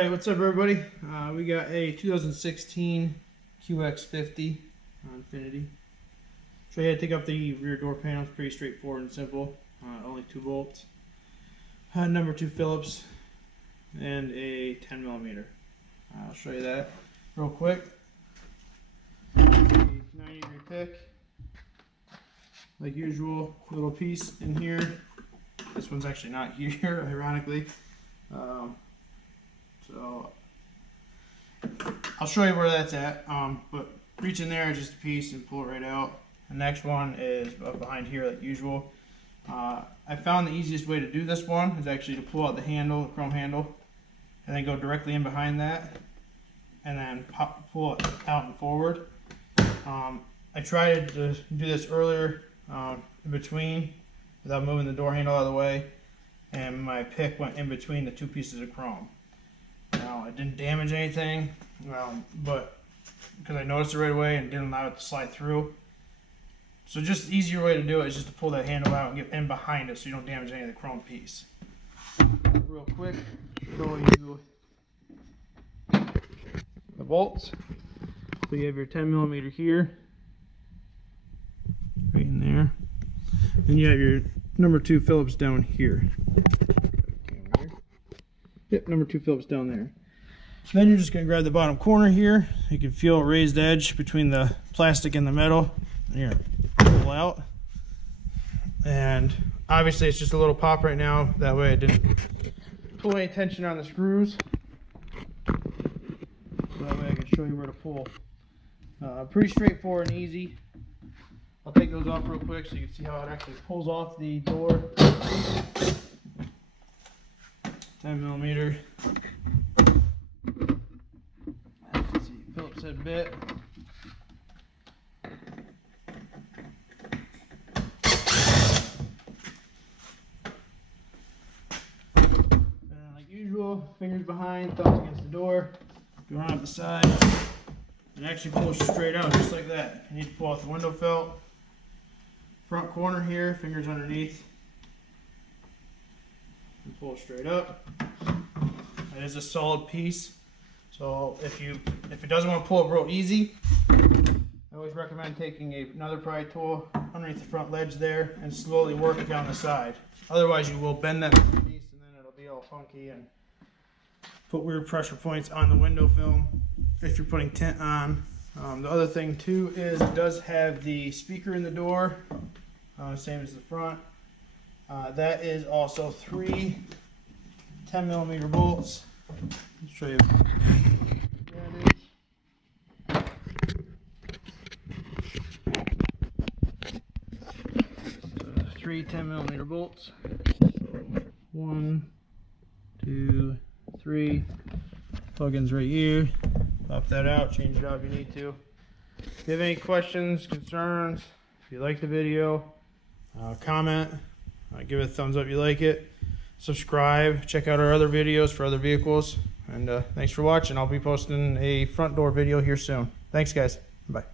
Alright, what's up everybody? We got a 2016 QX50 on Infiniti. Show you how to take off the rear door panel. It's pretty straightforward and simple. Only 2 bolts. Number 2 Phillips and a 10mm. I'll show you that real quick. 90-degree pick. Like usual, little piece in here. This one's actually not here, ironically. So I'll show you where that's at, but reach in there, just a piece, and pull it right out. The next one is behind here like usual. I found the easiest way to do this one is actually to pull out the handle, the chrome handle, and then go directly in behind that, and then pull it out and forward. I tried to do this earlier in between without moving the door handle out of the way, and my pick went in between the 2 pieces of chrome. Now, it didn't damage anything, but because I noticed it right away and didn't allow it to slide through. So just the easier way to do it is just to pull that handle out and get in behind it so you don't damage any of the chrome piece. Real quick, show you the bolts. So you have your 10mm here, right in there. And you have your number 2 Phillips down here. Yep, number 2 Phillips down there. Then you're just going to grab the bottom corner here. You can feel a raised edge between the plastic and the metal. And you're going to pull out. And obviously it's just a little pop right now. That way I didn't pull any tension on the screws. So that way I can show you where to pull. Pretty straightforward and easy. I'll take those off real quick so you can see how it actually pulls off the door. 10mm. Let's see, Phillips head bit. And like usual, fingers behind, thumbs against the door. Go around up the side and actually pull straight out just like that. You need to pull out the window felt. Front corner here, fingers underneath. And pull it straight up. It is a solid piece, so if it doesn't want to pull up real easy, I always recommend taking another pry tool underneath the front ledge there and slowly work it down the side. Otherwise you will bend that piece and then it'll be all funky and put weird pressure points on the window film if you're putting tint on. The other thing too is it does have the speaker in the door, same as the front. That is also 3 10mm bolts. I'll show you. That is 3 10mm bolts. 1, 2, 3. Plug-ins right here. Pop that out, change it out if you need to. If you have any questions, concerns, if you like the video, comment, give it a thumbs up if you like it. Subscribe, check out our other videos for other vehicles, and thanks for watching. I'll be posting a front door video here soon. Thanks guys, bye.